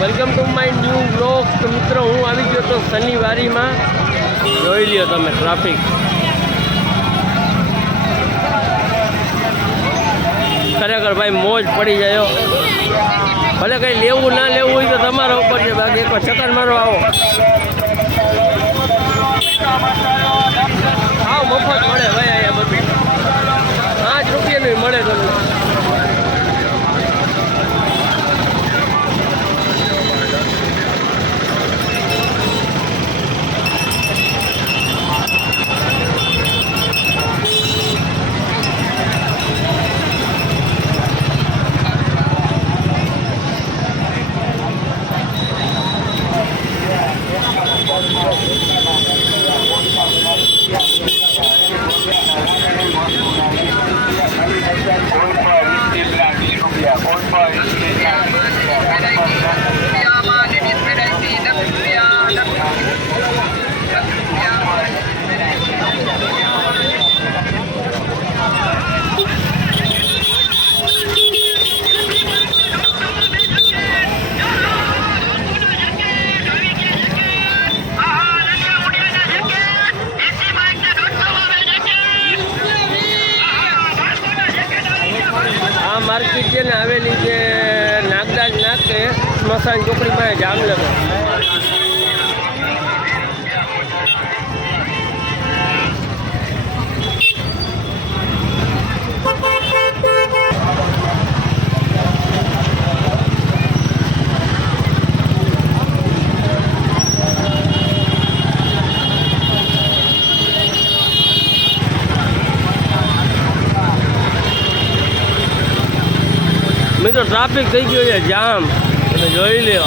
Welcome to my new blog. તો મિત્રો હું આવી ગયો તો શનિવારીમાં. જોઈ લ્યો તમે ટ્રાફિક. ખરેખર ભાઈ મોજ પડી જાય. ભલે કંઈ લેવું ના લેવું હોય તો તમારા ઉપર છે, બાકી એકવાર ચક્કર મારો આવો. હા મફત મળે ભાઈ અહીંયા બધું. 5 રૂપિયાનું મળે તમને. માર્કેટ છે ને આવેલી છે નાગદાજ નાકે સ્મશાન ચોકડી પાસે જામનગર. મિત્રો ટ્રાફિક થઈ ગયો છે જામ. તમે જોઈ લો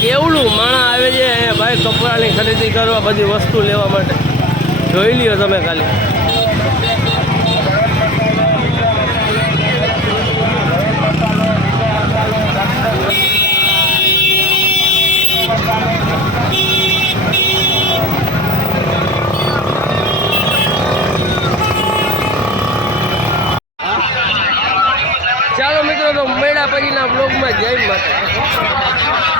કેવડું માણસ આવે છે અહીંયા ભાઈ કપડાની ખરીદી કરવા, બધી વસ્તુ લેવા માટે. જોઈ લ્યો તમે ખાલી. ચાલો મિત્રો, તો મળ્યા પછીના બ્લોગમાં જય માતા.